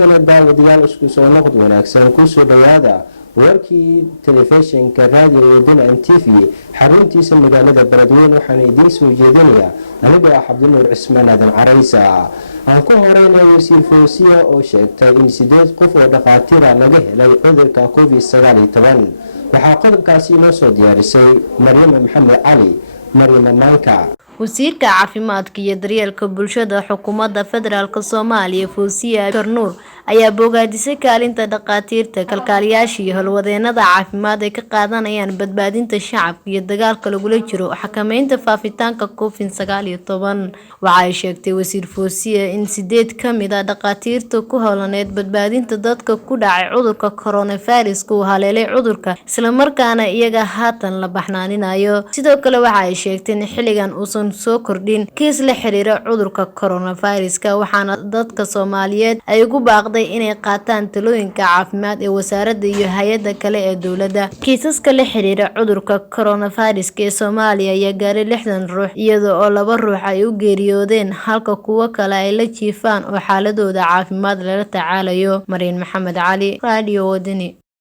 kale daawadayaal isku soo noqod wanaagsan ku soo dhawaada warkii telefishinka raadiyo wadana TV xaruntiisa magaalada Beledweyne waxaan idin soo jeedinayaa anigoo ah Cabdinuur Cismaan Aadan Caraysa aan ku horeynay wasiir Foosiya oo sheegtay in 8 qof oo dhaqaatiir ah laga helay cudurka COVID-19 waxaa qodobkaasi noo soo diyaarisay Maryam Maxamed Cali Maryam Maanka wasiirka caafimaadka iyo daryeelka bulshada xukuumadda federaalka Soomaaliya Foosiya Nuur ayaa bogaadisay kaalinta dhaqaatiirta kalkaaliyaasha iyo howlwadeenada caafimaad ee ka qaadanayaan badbaadinta shacabka iyo dagaalka lagula jiro xakameynta faafitaanka COVID-19 waxa ay sheegtay wasiir Foosiya in 8 kamid ah dhaqaatiirta ku howlaneed badbaadinta dadka ku dhacay cudurka coronavirus uu haleelay cudurka isla markaana iyaga haatan la baxnaaninayo sidoo kale waxa ay sheegtay in xilligan uusan soo kordhin kiis la xiriira cudurka coronavirus waxaana dadka Soomaaliyeed ay ugu baaqday inay qaataan talooyinka caafimaad ee wasaaradda iyo hay'adaha kale ee dawladda kiisaska la xiriira cudurka coronavirus ee Soomaaliya ayaa gaaray 60 ruux iyadoo 2 ruux ay u geeriyoodeen halka kuwa kale ay la jiifaan oo xaaladooda caafimaad lala tacaalayo Maryam Maxamed Cali Radio Wadani